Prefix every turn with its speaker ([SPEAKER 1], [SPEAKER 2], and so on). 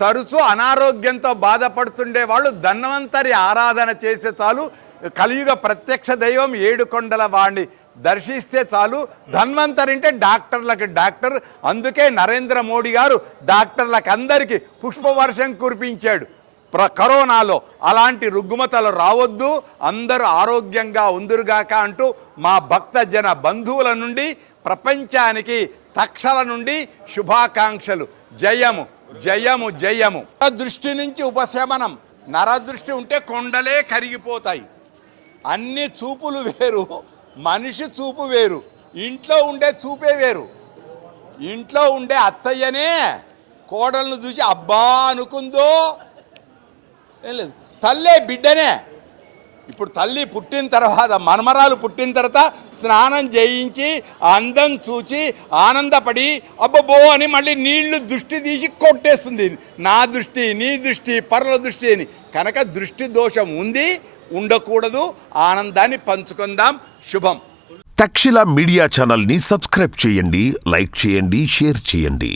[SPEAKER 1] తరచూ అనారోగ్యంతో బాధపడుతుండే వాళ్ళు ధన్వంతరి ఆరాధన చేసే చాలు. కలియుగ ప్రత్యక్ష దైవం ఏడు కొండల వాణ్ణి దర్శిస్తే చాలు. ధన్వంతరి అంటే డాక్టర్లకు డాక్టర్. అందుకే నరేంద్ర మోడీ గారు డాక్టర్లకు అందరికీ పుష్పవర్షం కురిపించాడు. ప్ర కరోనాలో అలాంటి రుగ్మతలు రావద్దు. అందరూ ఆరోగ్యంగా ఉందురుగాక అంటూ మా భక్త జన బంధువుల నుండి ప్రపంచానికి తక్షల నుండి శుభాకాంక్షలు. జయము. జయము జయము. దృష్టి నుంచి ఉపశమనం. నరదృష్టి ఉంటే కొండలే కరిగిపోతాయి. అన్ని చూపులు వేరు మనిషి చూపు వేరు ఇంట్లో ఉండే చూపే వేరు. ఇంట్లో ఉండే అత్తయ్యనే కోడలను చూసి అబ్బా అనుకుందో? ఏం లేదు. తల్లే బిడ్డనే. ఇప్పుడు తల్లి పుట్టిన తర్వాత మనమరాలు పుట్టిన తర్వాత స్నానం చేయించి అందం చూచి ఆనందపడి అబ్బబ్బో అని మళ్ళీ నీళ్ళు దృష్టి తీసి కొట్టేస్తుంది. నా దృష్టి నీ దృష్టి పర్ల దృష్టి అని. కనుక దృష్టి దోషం ఉంది ఉండకూడదు. ఆనందాన్ని పంచుకుందాం. శుభం.
[SPEAKER 2] తక్షిల మీడియా ఛానల్ని సబ్స్క్రైబ్ చేయండి లైక్ చేయండి షేర్ చేయండి.